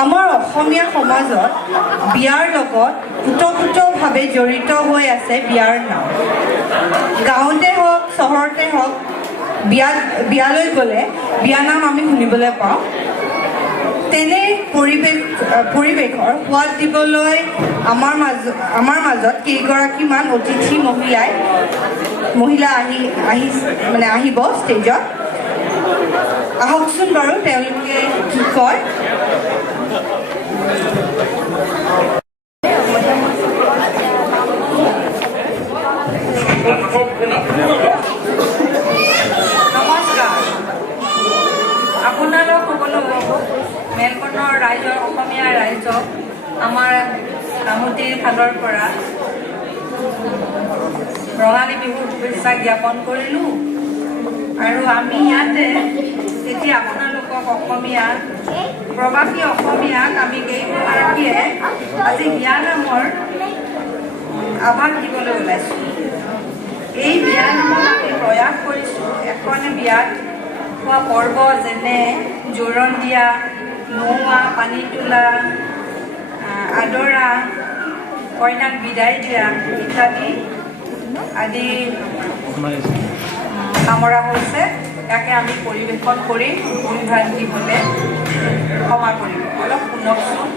আমাৰ অসমীয়া সমাজত বিয়াৰ লগত ওতঃপ্ৰোতভাৱে জড়িত হৈ আছে বিয়াৰ নাম। গাঁৱতে হওক চহৰতে হওক বিয়ালৈ গ'লে বিয়া নাম আমি শুনিবলৈ পাওঁ। তেনে পৰিৱেশৰ সোৱাদ দিবলৈ আমাৰ মাজত কেইগৰাকীমান অতিথি মহিলা আহিব ষ্টেজত। আহকচোন বাৰু তেওঁলোকে কি কয়। নমস্কাৰ, আপোনালোক সকলোক মেলবৰ্ণৰ ৰাইজক, অসমীয়া ৰাইজক আমাৰ কামুতিৰ ফালৰ পৰা ৰঙালী বিহুৰ শুভেচ্ছা জ্ঞাপন কৰিলোঁ। আৰু আমি ইয়াতে এতিয়া আপোনালোকক অসমীয়া প্ৰবাসী অসমীয়াক আমি কেইগৰাকীয়ে আজি বিয়া নামৰ আভাস দিবলৈ ওলাইছোঁ। এই বিয়া নামত আমি প্ৰয়াস কৰিছোঁ এখন বিয়াত হোৱা পৰ্ব যেনে জোৰোণ দিয়া, নোওৱা, পানী তোলা, আদৰা, কইনাক বিদায় দিয়া ইত্যাদি আদি সামৰা হৈছে। ইয়াকে আমি পৰিৱেশন কৰি ভুল-ভ্ৰান্তি দিবলৈ ক্ষমা কৰিব। অলপ শুনকচোন।